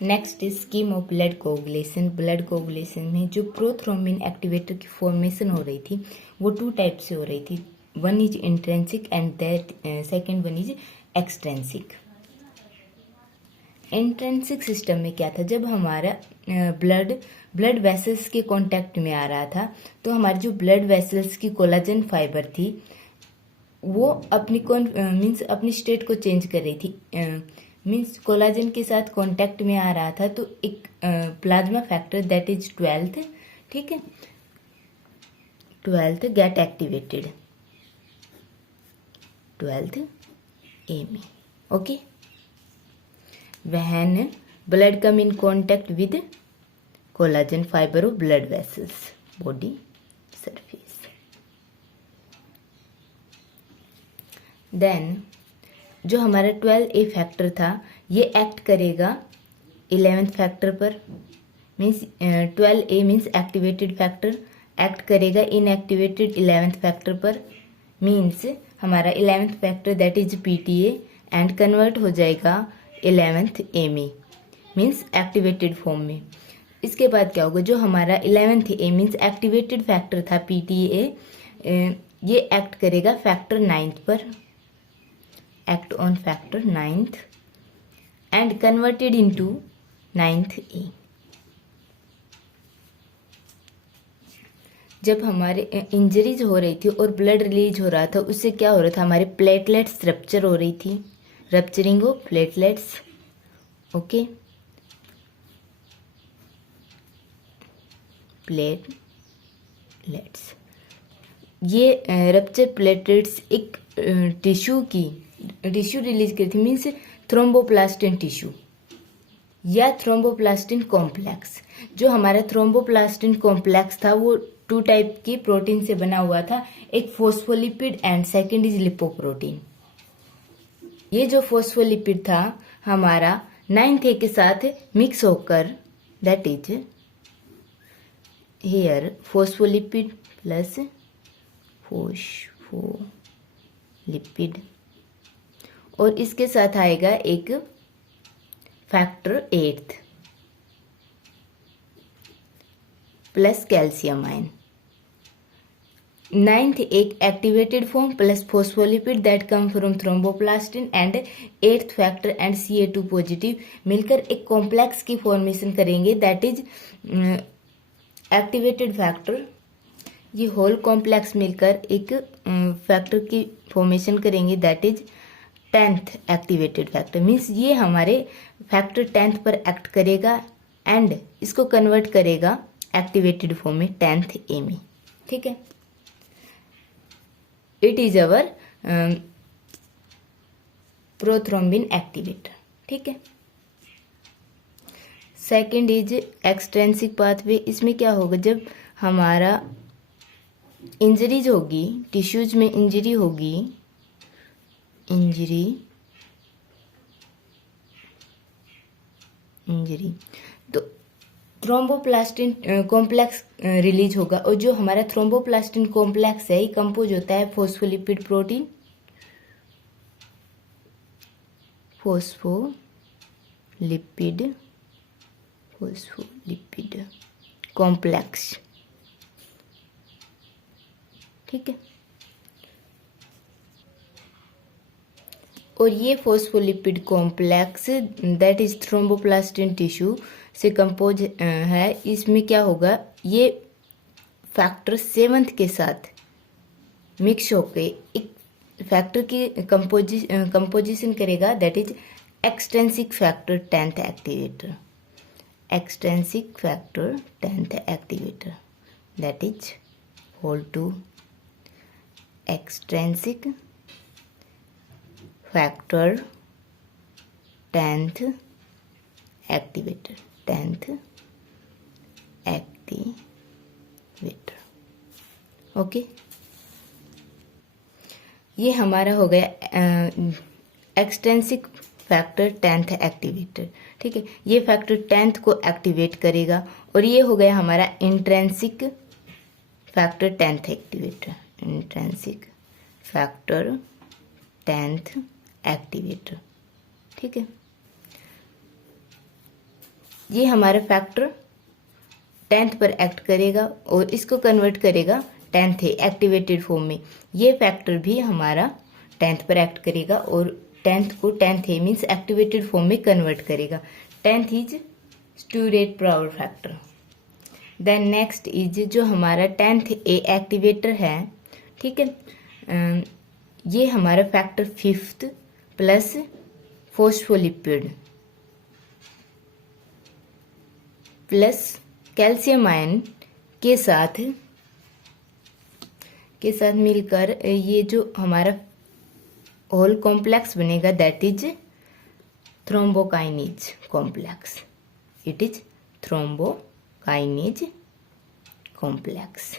Next is scheme of blood coagulation. Blood coagulation में जो prothrombin activator की formation हो रही थी वो 2 टाइप से हो रही थी। One is intrinsic and that second one is extrinsic. Intrinsic system में क्या था, जब हमारा ब्लड वेसल्स के कांटेक्ट में आ रहा था तो हमारी जो ब्लड वेसल्स की कोलाजन फाइबर थी वो अपनी स्टेट को चेंज कर रही थी। मीन्स कोलाजन के साथ कांटेक्ट में आ रहा था तो एक plasma factor that is 12th, ठीक है, 12th gate activated, 12th AME। Okay, when blood come in contact with collagen fiber of blood vessels body surface, then जो हमारा 12A फैक्टर था ये एक्ट करेगा 11th फैक्टर पर। Means 12A means activated factor act करेगा inactivated 11th factor पर। Means हमारा 11th factor that is PTA and convert हो जाएगा 11th AME means activated form में। इसके बाद क्या होगा, जो हमारा 11th A means activated factor था PTA ये एक्ट करेगा फैक्टर 9th पर, act on factor 9th and converted into 9th A। जब हमारे इंजरीज हो रही थी और ब्लड रिलीज हो रहा था उससे क्या हो रहा था, हमारे प्लेटलेट्स रप्चर हो रही थी, rupturing of platelets. Okay, platelets, ये रप्चर प्लेटलेट्स एक टिश्यू रिलीज करती थी, मीन्स थ्रोम्बोप्लास्टिन टिश्यू या थ्रोम्बोप्लास्टिन कॉम्प्लेक्स। जो हमारा थ्रोम्बोप्लास्टिन कॉम्प्लेक्स था वो 2 टाइप की प्रोटीन से बना हुआ था, एक phospholipid and second is lipoprotein. ये जो फोस्फोलिपिड था हमारा 9th A के साथ मिक्स होकर that is here phospholipid plus phospholipid, और इसके साथ आएगा एक factor 8th plus calcium ion. 9th एक activated form plus phospholipid that come from thromboplastin and 8th factor and Ca2 positive मिलकर एक कॉम्प्लेक्स की फॉर्मेशन करेंगे दैट इज एक्टिवेटेड फैक्टर। ये होल कॉम्प्लेक्स मिलकर एक फैक्टर की फॉर्मेशन करेंगे that is 10th activated factor. Means ये हमारे फैक्टर 10th पर एक्ट करेगा एंड इसको कन्वर्ट करेगा एक्टिवेटेड फॉर्म में 10th AME, ठीक है। It is our prothrombin activator, ठीक है। Second is extrinsic pathway. इसमें क्या होगा, जब हमारा इंजरीज होगी, टिश्यूज में इंजरी होगी, इंजरी तो थ्रोम्बोप्लास्टिन कॉम्प्लेक्स रिलीज होगा, और जो हमारा थ्रोम्बोप्लास्टिन कॉम्प्लेक्स है ये कंपोज होता है फोस्फोलिपिड प्रोटीन, फोस्फोलिपिड कॉम्प्लेक्स, ठीक है। और ये phospholipid complex that is thromboplastin tissue से कंपोज है। इसमें क्या होगा, ये फैक्टर 7th के साथ मिक्स होके एक फैक्टर की कंपोजिशन करेगा that is extrinsic factor 10th activator, extrinsic factor 10th activator that is whole to extrinsic factor 10th activator, 10th activator. Okay, ये हमारा हो गया एक्सट्रेंसिक फैक्टर 10th एक्टिवेटर, ठीक है। ये फैक्टर 10th को एक्टिवेट करेगा, और ये हो गया हमारा intrinsic factor 10th activator, intrinsic factor 10th activator, ठीक है। ये हमारा फैक्टर 10th पर एक्ट करेगा और इसको कन्वर्ट करेगा 10th एक्टिवेटेड फॉर्म में। ये फैक्टर भी हमारा 10th पर एक्ट करेगा और 10th को 10th मीन्स एक्टिवेटेड फॉर्म में कन्वर्ट करेगा। 10th is Stuart Prower factor. Then next is जो हमारा 10th एक्टिवेटर है, ठीक है, ये हमारा factor 5th plus phospholipid plus calcium ion के साथ मिलकर ये जो हमारा होल कॉम्प्लेक्स बनेगा that is thrombokinase complex. It is thrombokinase complex,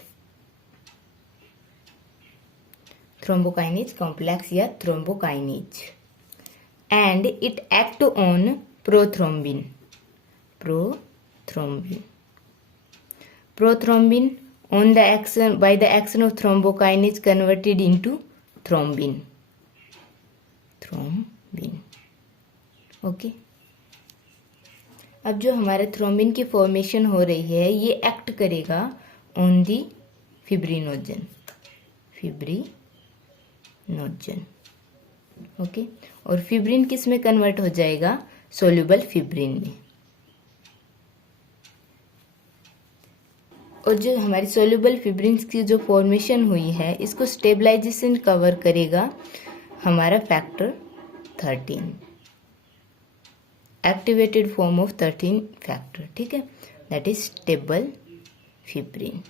thrombokinase complex या thrombokinase. And it act on prothrombin on the action by the action of thrombokinase converted into thrombin. Okay, अब जो हमारे थ्रोम्बिन की formation हो रही है ये एक्ट करेगा ऑन दी फिब्रिनोजन। ओके, और फिब्रिन किस में कन्वर्ट हो जाएगा? सोल्यूबल फिब्रिन में। और जो हमारी सोल्यूबल फिब्रिन की जो फॉर्मेशन हुई है इसको स्टेबलाइजेशन कवर करेगा हमारा factor 13, activated form of 13 factor, ठीक है, that is stable fibrin.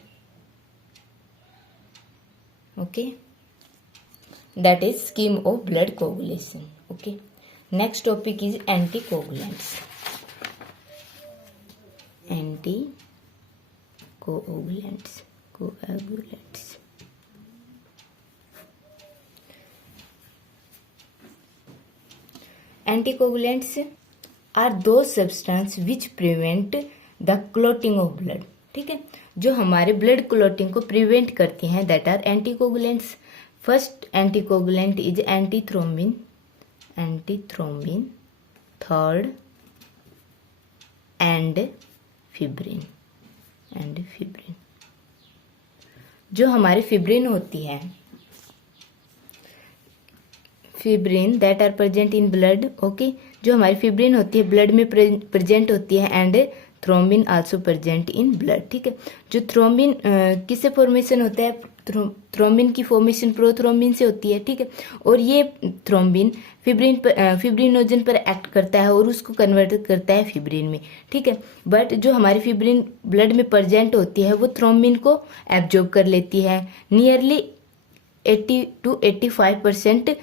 Okay, that is scheme of blood coagulation. Okay, next topic is anticoagulants. coagulants. Anticoagulants are those substances which prevent the clotting of blood, ठीक है, जो हमारे blood clotting को prevent करती हैं, that are anticoagulants. First anticoagulant is antithrombin, third and fibrin. जो हमारी fibrin होती है, fibrin that are present in blood. Okay, जो हमारी फिब्रिन होती है ब्लड में प्रेजेंट होती है and thrombin also present in blood, ठीक है। जो थ्रोम्बिन किससे फॉर्मेशन होता है? थ्रोम्बिन की फॉर्मेशन प्रोथ्रोम्बिन से होती है, ठीक है, और ये थ्रोम्बिन फिब्रिनोजन पर एक्ट करता है और उसको कन्वर्ट करता है फिब्रिन में, ठीक है। बट जो हमारी फिब्रिन ब्लड में प्रेजेंट होती है वो थ्रोम्बिन को एब्जॉर्ब कर लेती है। Nearly 80 to 85%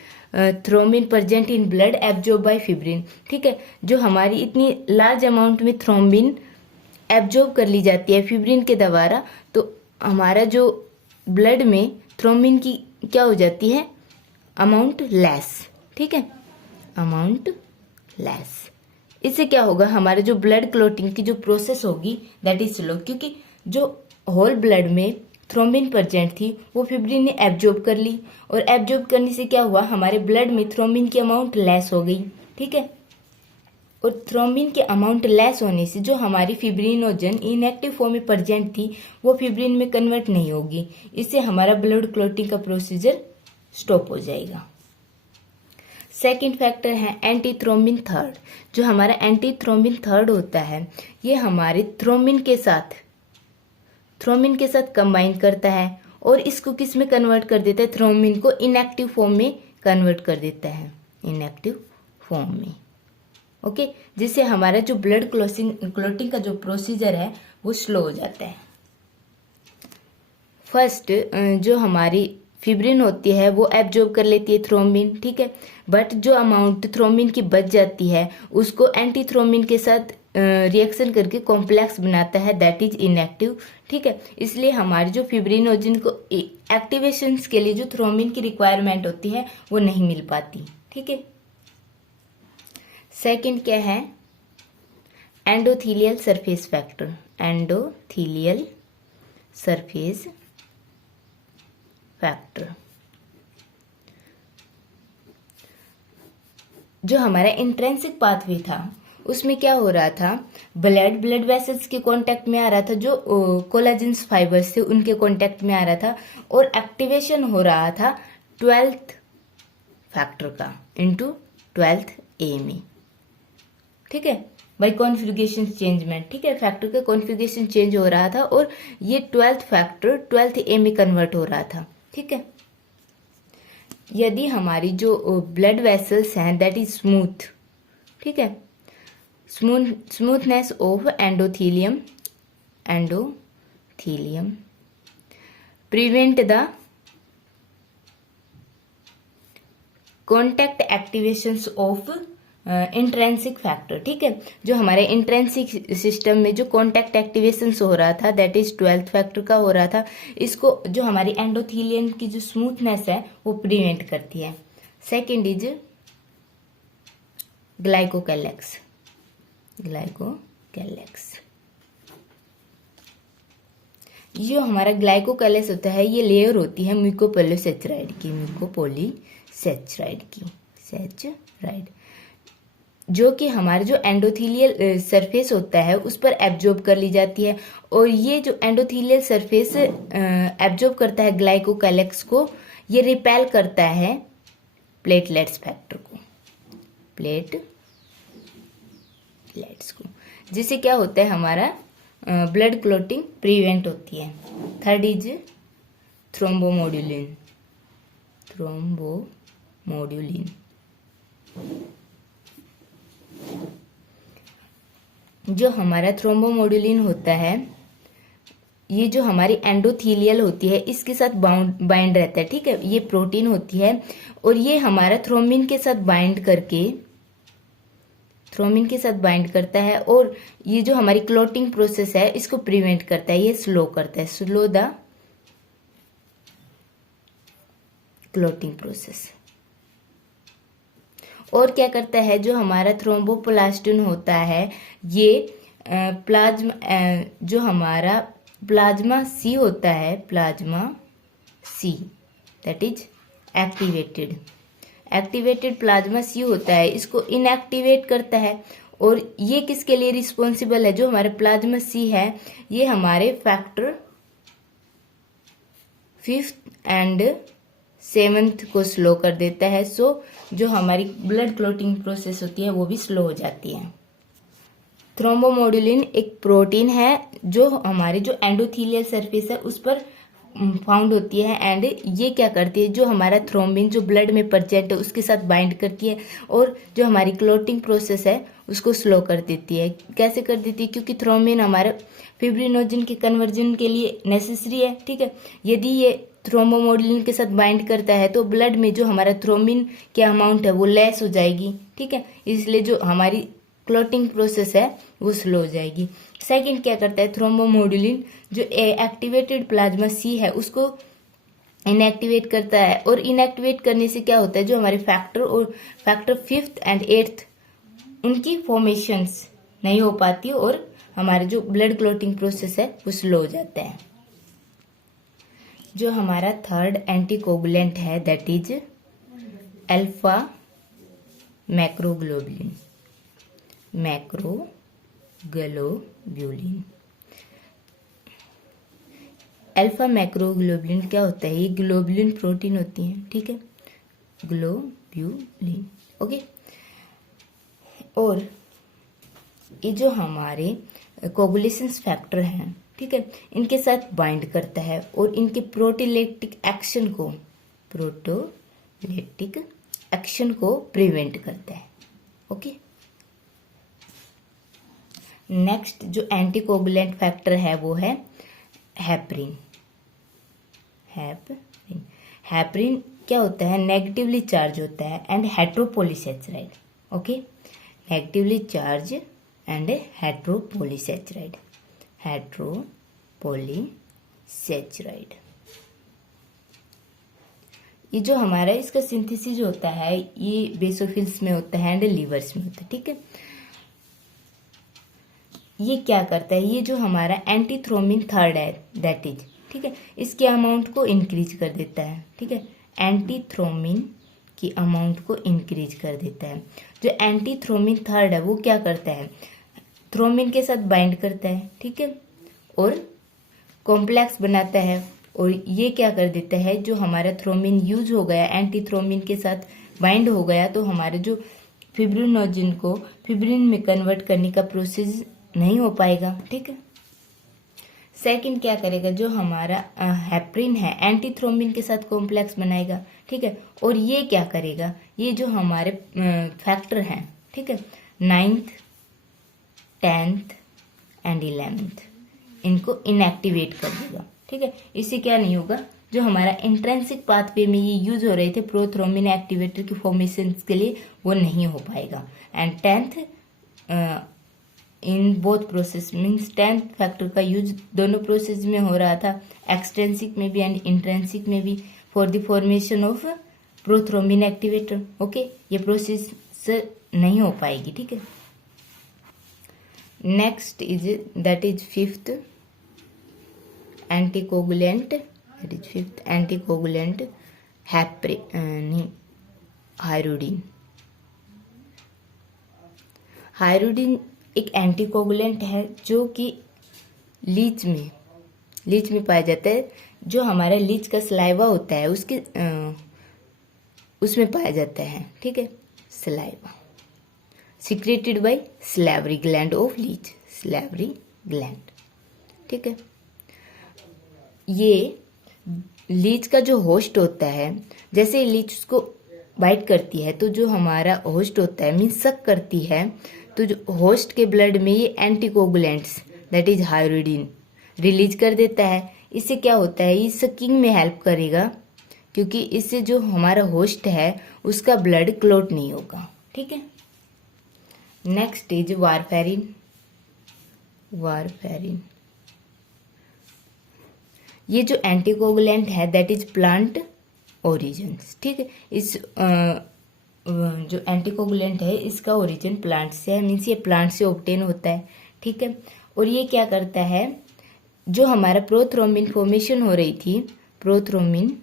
thrombin present in blood absorb by fibrin, ठीक है। जो हमारी इतनी लार्ज अमाउंट में थ्रोम्बिन एब्जॉर्ब कर ली जाती है फिब्रिन के द्वारा, तो हमारा जो ब्लड में थ्रोम्बिन की क्या हो जाती है? अमाउंट लेस, ठीक है, अमाउंट लेस। इससे क्या होगा? हमारे जो ब्लड क्लॉटिंग की जो प्रोसेस होगी दैट इज स्लो, क्योंकि जो होल ब्लड में थ्रोम्बिन प्रेजेंट थी वो फिब्रिन ने एब्जॉर्ब कर ली, और एब्जॉर्ब करने से क्या हुआ? हमारे ब्लड में थ्रोम्बिन की अमाउंट लेस हो गई, ठीक है। और थ्रोम्बिन के अमाउंट लेस होने से जो हमारी फिब्रिनोजन इनएक्टिव फॉर्म में प्रेजेंट थी वो फिब्रिन में कन्वर्ट नहीं होगी। इससे हमारा ब्लड क्लॉटिंग का प्रोसीजर स्टॉप हो जाएगा। सेकेंड फैक्टर है एंटीथ्रोम्बिन थर्ड। जो हमारा एंटीथ्रोम्बिन थर्ड होता है ये हमारे थ्रोम्बिन के साथ कंबाइन करता है और इसको किस में कन्वर्ट कर देता है? थ्रोम्बिन को इनएक्टिव फॉर्म में कन्वर्ट कर देता है, इनएक्टिव फॉर्म में। ओके, जिससे हमारा जो ब्लड क्लॉटिंग का जो प्रोसीजर है वो स्लो हो जाता है। फर्स्ट जो हमारी फिब्रिन होती है वो एब्जॉर्ब कर लेती है थ्रोम्बिन, ठीक है, बट जो अमाउंट थ्रोम्बिन की बच जाती है उसको एंटीथ्रोम्बिन के साथ रिएक्शन करके कॉम्प्लेक्स बनाता है दैट इज इनएक्टिव, ठीक है। इसलिए हमारी जो फिब्रिनोजन को एक्टिवेशंस के लिए जो थ्रोम्बिन की रिक्वायरमेंट होती है वो नहीं मिल पाती, ठीक है। सेकंड क्या है? Endothelial surface factor. Endothelial surface factor जो हमारा इंट्रिंसिक पाथवे था उसमें क्या हो रहा था, ब्लड वेसल्स के कांटेक्ट में आ रहा था, जो कोलाजेंस फाइबर्स थे उनके कांटेक्ट में आ रहा था, और एक्टिवेशन हो रहा था 12th फैक्टर का इनटू 12th ए में, ठीक है, बाय कॉन्फ़िगरेशन चेंजमेंट, ठीक है, फैक्टर का कॉन्फ़िगरेशन चेंज हो रहा था और ये 12th फैक्टर 12th ए में कन्वर्ट हो रहा था, ठीक है। यदि हमारी जो ब्लड वेसल्स हैं दैट इज स्मूथ, ठीक है, smoothness of endothelium prevent the contact activations of intrinsic factor, ठीक है, जो हमारे इंट्रेंसिक सिस्टम में जो कॉन्टैक्ट एक्टिवेशंस हो रहा था दैट इज 12th फैक्टर का हो रहा था, इसको जो हमारी एंडोथीलियम की जो स्मूथनेस है वो प्रिवेंट करती है। Second is glycocalyx. जो हमारा ग्लाइकोकैलेक्स होता है ये लेयर होती है म्यूकोपोलीसेचराइड की, जो कि हमारे जो एंडोथीलियल सरफेस होता है उस पर एब्जॉर्ब कर ली जाती है, और ये जो एंडोथीलियल सरफेस एब्जॉर्ब करता है ग्लाइकोकैलेक्स को, ये रिपेल करता है प्लेटलेट्स फैक्टर को, जिससे क्या होता है हमारा ब्लड क्लॉटिंग प्रिवेंट होती है। Third is thrombomodulin. जो हमारा थ्रोम्बोमोड्यूलिन होता है ये जो हमारी एंडोथीलियल होती है इसके साथ बाइंड रहता है, ठीक है, ये प्रोटीन होती है और ये हमारा थ्रोम्बिन के साथ बाइंड करता है, और ये जो हमारी क्लॉटिंग प्रोसेस है इसको प्रिवेंट करता है, ये स्लो करता है, स्लो द क्लॉटिंग प्रोसेस। और क्या करता है, जो हमारा थ्रोम्बोप्लास्टिन होता है ये जो हमारा प्लाज्मा सी होता है, दैट इज एक्टिवेटेड प्लाज्मा सी होता है, इसको इनएक्टिवेट करता है। और ये किसके लिए रिस्पॉन्सिबल है, जो हमारे प्लाज्मा सी है ये हमारे फैक्टर 5th एंड 7th को स्लो कर देता है, सो जो हमारी ब्लड क्लॉटिंग प्रोसेस होती है वो भी स्लो हो जाती है। थ्रोम्बोमोड्यूलिन एक प्रोटीन है जो हमारे जो एंडोथीलियल सरफेस है उस पर फाउंड होती है, एंड ये क्या करती है, जो हमारा थ्रोम्बिन जो ब्लड में प्रेजेंट है उसके साथ बाइंड करती है और जो हमारी क्लॉटिंग प्रोसेस है उसको स्लो कर देती है। कैसे कर देती है, क्योंकि थ्रोम्बिन हमारे फिब्रिनोजन के कन्वर्जन के लिए नेसेसरी है, ठीक है। यदि ये थ्रोम्बोमोड्यूलिन के साथ बाइंड करता है तो ब्लड में जो हमारा थ्रोम्बिन की अमाउंट है वो लेस हो जाएगी, ठीक है, इसलिए जो हमारी क्लॉटिंग प्रोसेस है वो स्लो हो जाएगी। सेकंड क्या करता है, थ्रोम्बोमोड्यूलिन जो एक्टिवेटेड प्लाज्मा सी है उसको इनएक्टिवेट करता है, और इनएक्टिवेट करने से क्या होता है, जो हमारे फैक्टर 5th एंड 8th उनकी फॉर्मेशंस नहीं हो पाती और हमारे जो ब्लड क्लॉटिंग प्रोसेस है वो स्लो हो जाता है। जो हमारा थर्ड एंटीकोगुलेंट है दैट इज अल्फा मैक्रोग्लोबुलिन। अल्फा मैक्रोग्लोबुलिन क्या होता है, ये ग्लोबुलिन प्रोटीन होती है, ठीक है, ग्लोब्यूलिन, ओके। और ये जो हमारे कोगुलेशन फैक्टर हैं, ठीक है, इनके साथ बाइंड करता है और इनके प्रोटीलेक्टिक एक्शन को प्रिवेंट करता है, ओके। नेक्स्ट जो एंटीकोगुलेंट फैक्टर है वो है हेपरिन। हेपरिन क्या होता है, नेगेटिवली चार्ज होता है and heteropolysaccharide, okay, negatively charge and heteropolysaccharide. ये जो हमारा इसका सिंथेसिस होता है ये बेसोफिल्स में होता है एंड लीवर्स में होता है, ठीक है। ये क्या करता है, ये जो हमारा एंटीथ्रोम्बिन थर्ड है दैट इज, ठीक है, इसके अमाउंट को इंक्रीज कर देता है, ठीक है, एंटीथ्रोम्बिन की अमाउंट को इंक्रीज कर देता है। जो एंटी थ्रोमिन थर्ड है वो क्या करता है, थ्रोमिन के साथ बाइंड करता है, ठीक है, और कॉम्प्लेक्स बनाता है, और ये क्या कर देता है, जो हमारा थ्रोमिन यूज हो गया एंटी थ्रोमिन के साथ बाइंड हो गया, तो हमारे जो फिब्रिनोजन को फिब्रिन में कन्वर्ट करने का प्रोसेस नहीं हो पाएगा, ठीक है। सेकंड क्या करेगा, जो हमारा हेपरिन है एंटी थ्रोमिन के साथ कॉम्प्लेक्स बनाएगा, ठीक है, और ये क्या करेगा, ये जो हमारे फैक्टर हैं, ठीक है, 9th 10th एंड 11th, इनको इनएक्टिवेट कर देगा, ठीक है। इससे क्या नहीं होगा, जो हमारा इंट्रेंसिक पाथवे में ये यूज हो रहे थे प्रोथ्रोम्बिन एक्टिवेटर की फॉर्मेशन के लिए, वो नहीं हो पाएगा। And 10th in both process means 10th factor का यूज दोनों प्रोसेस में हो रहा था, एक्सट्रेंसिक में भी एंड इंट्रेंसिक में भी, for the formation of prothrombin activator. Okay, ये प्रोसेस नहीं हो पाएगी, ठीक है। Next is that is fifth anticoagulant, that is fifth anticoagulant hirudin. Hirudin एक एंटीकोगुलेंट है जो कि लीच में पाया जाता है। जो हमारा लीच का सलाइवा होता है उसके उसमें पाया जाता है, ठीक है, saliva secreted by salivary gland of leech, salivary gland, ठीक है। ये लीच का जो होस्ट होता है, जैसे लीच उसको बाइट करती है तो जो हमारा होस्ट होता है मीन्स सक करती है, तो जो होस्ट के ब्लड में ये एंटीकोगुलेंट्स दैट इज हाइरोडिन रिलीज कर देता है। इससे क्या होता है, ये सकिंग में हेल्प करेगा, क्योंकि इससे जो हमारा होस्ट है उसका ब्लड क्लॉट नहीं होगा, ठीक है। Next is warfarin. वारफेरिन ये जो एंटीकोगुलेंट है दैट इज प्लांट ओरिजिन, ठीक है। इस जो एंटीकोगुलेंट है इसका ओरिजिन प्लांट से है, मीन्स ये प्लांट से ऑब्टेन होता है, ठीक है। और ये क्या करता है, जो हमारा प्रोथ्रोम्बिन फॉर्मेशन हो रही थी, प्रोथ्रोम्बिन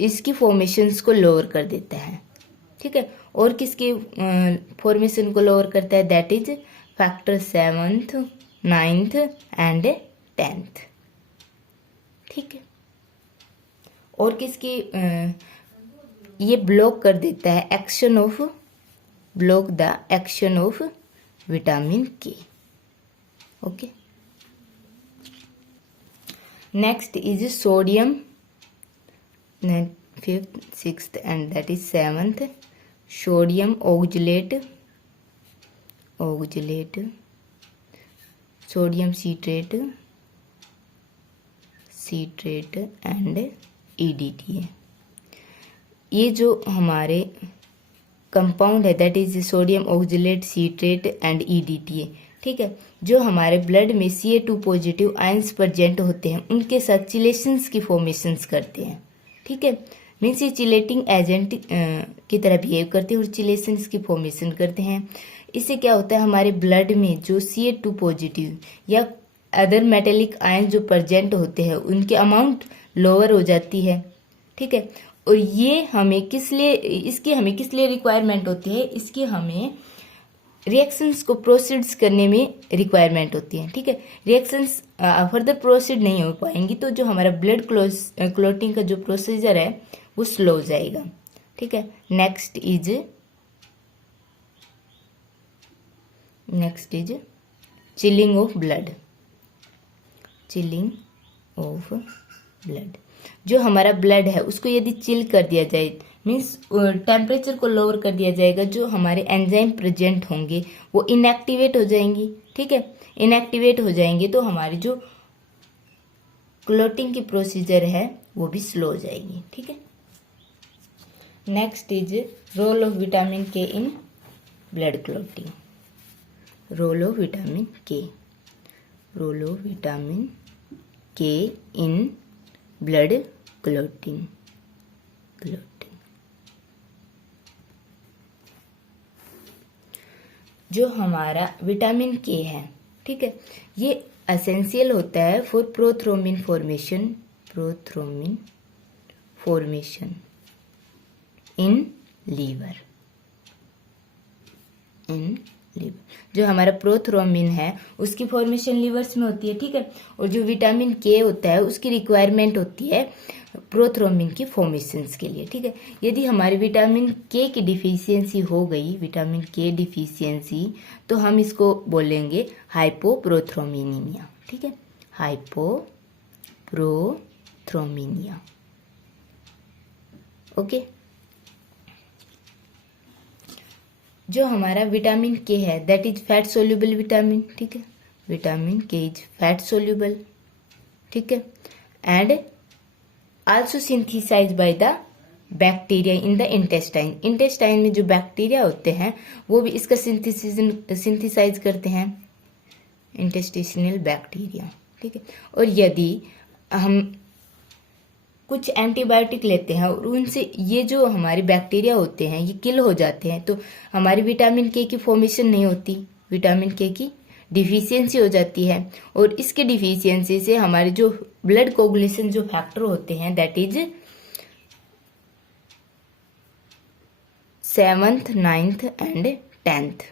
इसकी फॉर्मेशंस को लोअर कर देता है, ठीक है। और किसकी फॉर्मेशन को लोअर करता है, that is factor 7th 9th and 10th, ठीक है। और किसकी ये ब्लॉक कर देता है action of, block the action of vitamin K, okay. Next is sodium, 5th 6th and that is 7th sodium oxalate, sodium citrate and EDTA। ये जो हमारे कंपाउंड है that is sodium oxalate, citrate and EDTA, ठीक है। जो हमारे blood में Ca2 positive ions present होते हैं उनके साथ चिलेशंस की फॉर्मेशंस करते हैं, ठीक है। मीन्स ये चिलेटिंग एजेंट की तरह बिहेव करते हैं और चिलेशंस की फॉर्मेशन करते हैं। इससे क्या होता है, हमारे ब्लड में जो Ca2 पॉजिटिव या अदर मेटेलिक आयन जो प्रेजेंट होते हैं उनकी अमाउंट लोअर हो जाती है, ठीक है। और ये हमें किस लिए रिक्वायरमेंट होती है, इसकी हमें रिएक्शंस को प्रोसीड्स करने में रिक्वायरमेंट होती है, ठीक है। रिएक्शंस फर्दर प्रोसीड नहीं हो पाएंगी तो जो हमारा ब्लड क्लॉटिंग का जो प्रोसीजर है वो स्लो हो जाएगा, ठीक है। Next is chilling of blood, जो हमारा ब्लड है उसको यदि चिल कर दिया जाए मीन्स टेम्परेचर को लोअर कर दिया जाएगा, जो हमारे एंजाइम प्रेजेंट होंगे वो इनएक्टिवेट हो जाएंगी, ठीक है। इनएक्टिवेट हो जाएंगे तो हमारी जो क्लॉटिंग की प्रोसीजर है वो भी स्लो हो जाएगी, ठीक है। Next is role of vitamin K in blood clotting, role of vitamin K in blood clotting. जो हमारा विटामिन के है, ठीक है, ये एसेंशियल होता है for prothrombin formation in liver. जो हमारा प्रोथ्रोम्बिन है उसकी फॉर्मेशन लीवर्स में होती है, ठीक है। और जो विटामिन के होता है उसकी रिक्वायरमेंट होती है प्रोथ्रोम्बिन की फॉर्मेशंस के लिए, ठीक है। यदि हमारी विटामिन के की डिफिशियंसी हो गई, विटामिन के डिफिशियंसी, तो हम इसको बोलेंगे हाइपोप्रोथ्रोमिनिमिया, ठीक है, हाइपोप्रोथ्रोमिनिया। ओके। जो हमारा विटामिन के है that is fat soluble vitamin, ठीक है, vitamin K is fat soluble, ठीक है, and also synthesise by the bacteria in the intestine. Intestine में जो बैक्टीरिया होते हैं वो भी इसका सिंथेसाइज करते हैं, इंटेस्टिशनल बैक्टीरिया, ठीक है। और यदि हम कुछ एंटीबायोटिक लेते हैं और उनसे ये जो हमारे बैक्टीरिया होते हैं ये किल हो जाते हैं, तो हमारी विटामिन के की फॉर्मेशन नहीं होती, विटामिन के की डिफिशियंसी हो जाती है। और इसके डिफिशियंसी से हमारे जो ब्लड कोगुलेशन जो फैक्टर होते हैं that is 7th, 9th and 10th,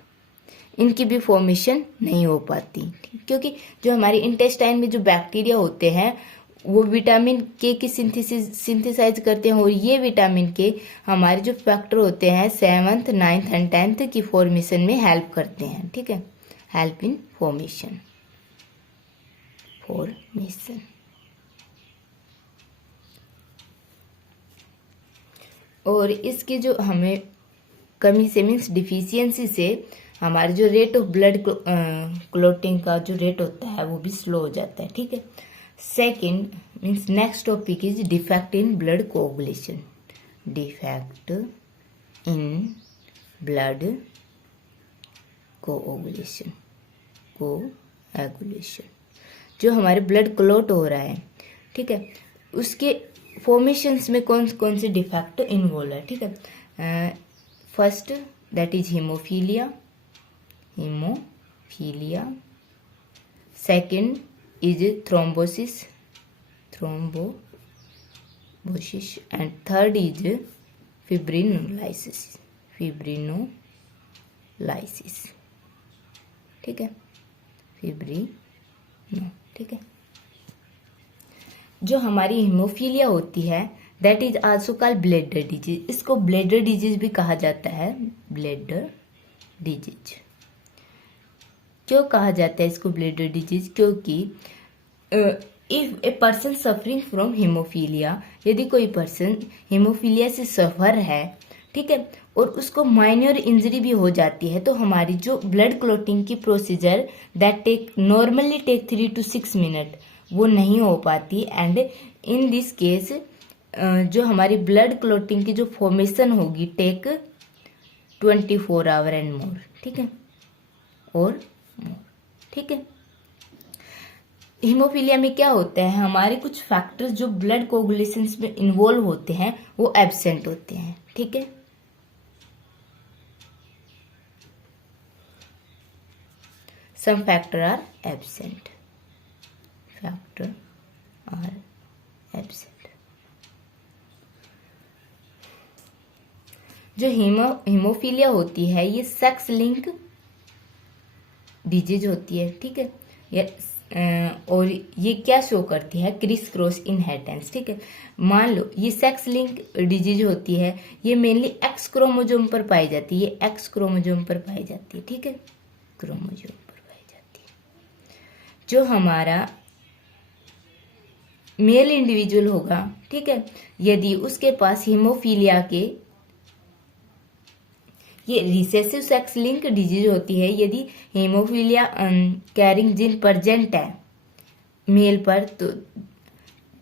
इनकी भी फॉर्मेशन नहीं हो पाती, क्योंकि जो हमारे इंटेस्टाइन में जो बैक्टीरिया होते हैं वो विटामिन के की सिंथेसाइज करते हैं, और ये विटामिन के हमारे जो फैक्टर होते हैं 7th, 9th एंड 10th की फॉर्मेशन में हेल्प करते हैं, ठीक है, हेल्प इन फॉर्मेशन। और इसकी जो हमें कमी से मीन्स डिफिशियंसी से हमारे जो रेट ऑफ ब्लड क्लोटिंग का जो रेट होता है वो भी स्लो हो जाता है, ठीक है। Second means next topic is defect in blood coagulation, defect in blood coagulation, जो हमारे ब्लड क्लॉट हो रहा है, ठीक है, उसके फॉर्मेशंस में कौन कौन से डिफेक्ट इन्वॉल्व है, ठीक है। First that is haemophilia, second is thrombosis, and third is fibrinolysis, ठीक है, ठीक है। जो हमारी हीमोफीलिया होती है that is also called bladder disease, इसको ब्लेडर डिजीज भी कहा जाता है, ब्लेडर डिजीज। क्यों कहा जाता है इसको ब्लेडर डिजीज? क्योंकि if a person suffering from haemophilia, यदि कोई पर्सन हीमोफीलिया से सफर है, ठीक है, और उसको माइनर इंजरी भी हो जाती है, तो हमारी जो ब्लड क्लॉटिंग की procedure that normally take 3 to 6 minute वो नहीं हो पाती, एंड इन दिस केस जो हमारी ब्लड क्लॉटिंग की जो फॉर्मेशन होगी टेक 24 आवर एंड मोर, ठीक है, और ठीक है। हीमोफीलिया में क्या होता है, हमारे कुछ फैक्टर्स जो ब्लड कोगुलेशन में इन्वॉल्व होते हैं वो एब्सेंट होते हैं, ठीक है। सम फैक्टर आर एब्सेंट, जो हीमोफीलिया होती है ये सेक्स लिंक डिजीज होती है, ठीक है, और ये क्या शो करती है, क्रिस क्रॉस इनहेरिटेंस, ठीक है। मान लो ये सेक्स लिंक डिजीज होती है, ये मेनली एक्स क्रोमोजोम पर पाई जाती है, ये एक्स क्रोमोजोम पर पाई जाती है, ठीक है, क्रोमोजोम पर पाई जाती है। जो हमारा मेल इंडिविजुअल होगा, ठीक है, यदि उसके पास हीमोफीलिया के ये रिसेसिव सेक्स लिंक डिजीज होती है, यदि हीमोफीलिया कैरिंग जीन प्रेजेंट है मेल पर, तो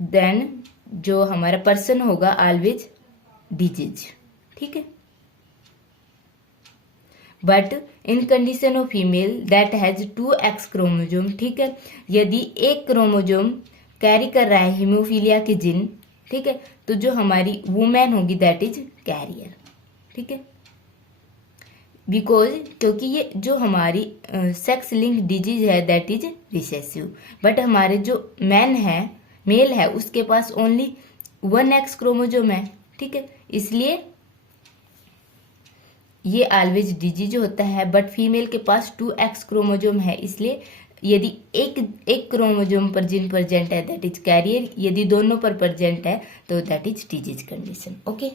देन जो हमारा पर्सन होगा ऑलवेज डिजीज, ठीक है। But in condition of female that has 2 x chromosome, ठीक है, यदि एक क्रोमोजोम कैरी कर रहा है हीमोफीलिया के जीन, ठीक है, तो जो हमारी वुमेन होगी दैट इज कैरियर, ठीक है, बिकॉज क्योंकि ये जो हमारी सेक्स लिंक डिजीज है दैट इज रिसेसिव, बट हमारे जो मेल है उसके पास ओनली 1 एक्स क्रोमोजोम है, ठीक है, इसलिए ये ऑलवेज डिजीज होता है, बट फीमेल के पास 2x क्रोमोजोम है, इसलिए यदि एक क्रोमोजोम पर जीन प्रेजेंट है दैट इज कैरियर, यदि दोनों पर प्रेजेंट है तो that is disease condition. Okay,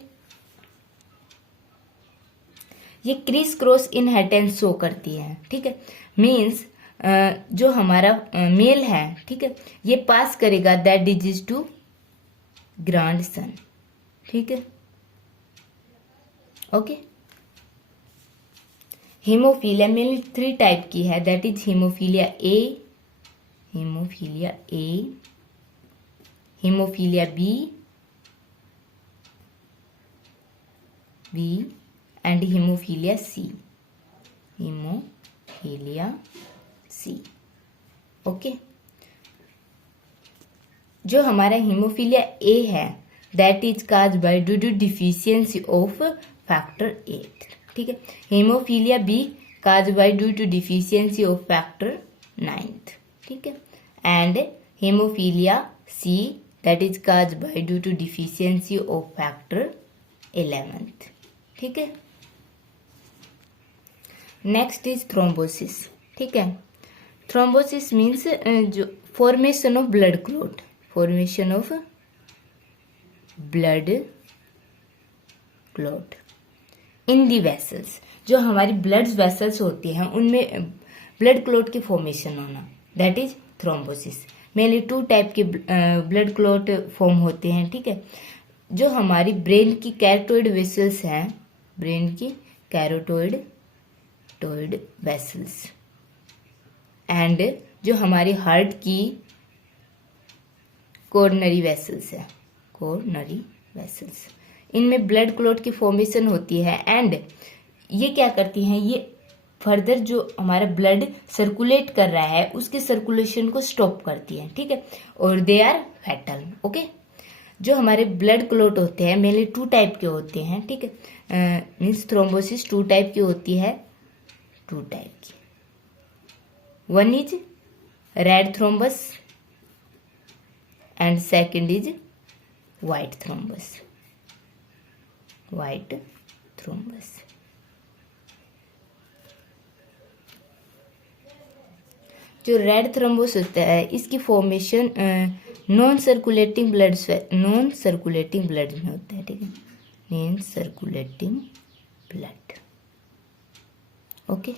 ये क्रिस क्रॉस इनहेरिटेंस शो करती है, ठीक है। मीन्स जो हमारा मेल है, ठीक है, ये पास करेगा that disease to grandson, ठीक है। ओके, हीमोफीलिया मेल 3 टाइप की है, that is haemophilia A, haemophilia B and haemophilia C, okay. जो हमारा हीमोफीलिया ए है that is cause by due to deficiency of factor 8, ठीक है। Haemophilia B cause by due to deficiency of factor 9, ठीक है। And haemophilia C that is cause by due to deficiency of factor 11, ठीक है। Next is thrombosis, ठीक है। Thrombosis means जो formation of blood clot, formation of blood clot in the vessels, जो हमारी blood vessels होती हैं उनमें ब्लड क्लॉट की फॉर्मेशन होना, that is thrombosis. Mainly 2 type के ब्लड क्लॉट फॉर्म होते हैं, ठीक है। जो हमारी ब्रेन की कैरोटोइड वेसल्स हैं, ब्रेन की कैरोटोइड वेसल्स, एंड जो हमारी हार्ट की कोरोनरी वेसल्स है, कोरोनरी वेसल्स, इनमें ब्लड क्लॉट की फॉर्मेशन होती है। एंड ये क्या करती हैं, ये फर्दर जो हमारा ब्लड सर्कुलेट कर रहा है उसके सर्कुलेशन को स्टॉप करती है, ठीक है। और दे आर फैटल, ओके। जो हमारे ब्लड क्लॉट होते हैं मेनली 2 टाइप के होते हैं, ठीक है। मीन्स थ्रोम्बोसिस 2 टाइप की होती है, 2 टाइप की। One is red thrombus and second is white thrombus, जो रेड थ्रोम्बोस होता है इसकी फॉर्मेशन नॉन सर्कुलेटिंग ब्लड में होता है, ठीक है। Non circulating blood, okay.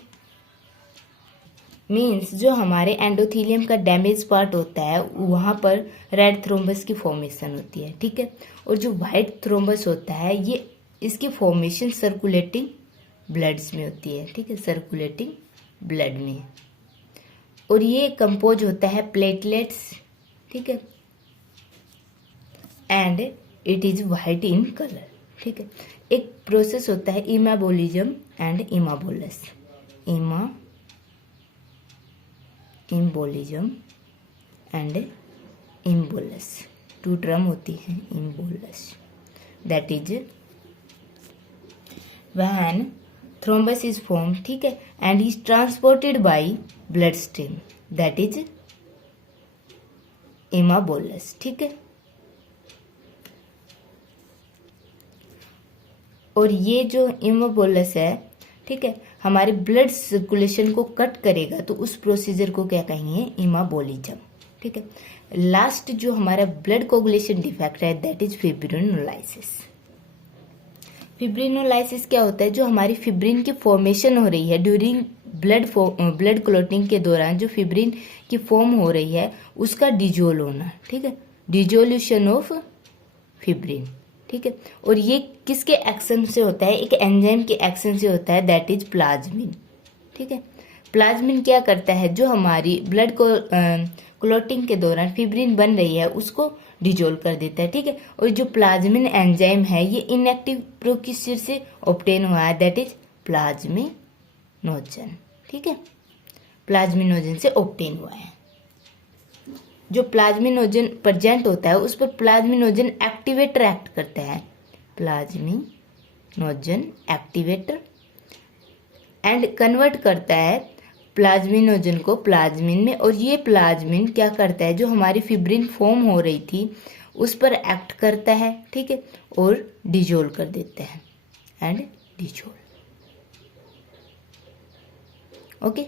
Means जो हमारे एंडोथेलियम का डैमेज पार्ट होता है वहाँ पर रेड थ्रोम्बस की फॉर्मेशन होती है, ठीक है। और जो वाइट थ्रोम्बस होता है ये इसकी फॉर्मेशन सर्कुलेटिंग ब्लड्स में होती है, ठीक है, सर्कुलेटिंग ब्लड में। और ये कंपोज होता है प्लेटलेट्स, ठीक है, and it is white in colour, ठीक है। एक प्रोसेस होता है embolism and embolus, embolism and embolus, 2 term होती है। Embolus that is when thrombus is form, ठीक है, and is transported by blood stream, that is embolus, ठीक है। और ये जो इमाबोलस है, ठीक है, हमारे ब्लड सर्कुलेशन को कट करेगा तो उस प्रोसीजर को क्या कहेंगे, इमाबोलिज्म, ठीक है। लास्ट जो हमारा ब्लड कोगुलेशन डिफेक्ट है दैट इज फिब्रिनोलाइसिस। फिब्रिनोलाइसिस क्या होता है, जो हमारी फिब्रिन की फॉर्मेशन हो रही है ड्यूरिंग ब्लड क्लॉटिंग के दौरान, जो फिब्रिन की फॉर्म हो रही है उसका डिजोल होना, ठीक है, डिजोल्यूशन ऑफ फिब्रिन, ठीक है। और ये किसके एक्शन से होता है, एक एंजाइम के एक्शन से होता है दैट इज प्लाज्मिन, ठीक है। प्लाज्मिन क्या करता है, जो हमारी ब्लड को क्लॉटिंग के दौरान फिब्रिन बन रही है उसको डिजोल्व कर देता है, ठीक है। और जो प्लाज्मिन एंजाइम है ये इनएक्टिव प्रोसीजर से ऑब्टेन हुआ है दैट इज प्लाज्मिनोजन, ठीक है, प्लाज्मिनोजन से ऑब्टेन हुआ है। जो प्लाज्मिनोजन प्रेजेंट होता है उस पर प्लाज्मिनोजन एक्टिवेटर एक्ट करता है, प्लाज्मिनोजन एक्टिवेटर, एंड कन्वर्ट करता है प्लाज्मिनोजन को प्लाज्मिन में। और ये प्लाज्मिन क्या करता है, जो हमारी फिब्रिन फॉर्म हो रही थी उस पर एक्ट करता है, ठीक है, और डिजोल्व कर देता है, एंड डिजोल्व, ओके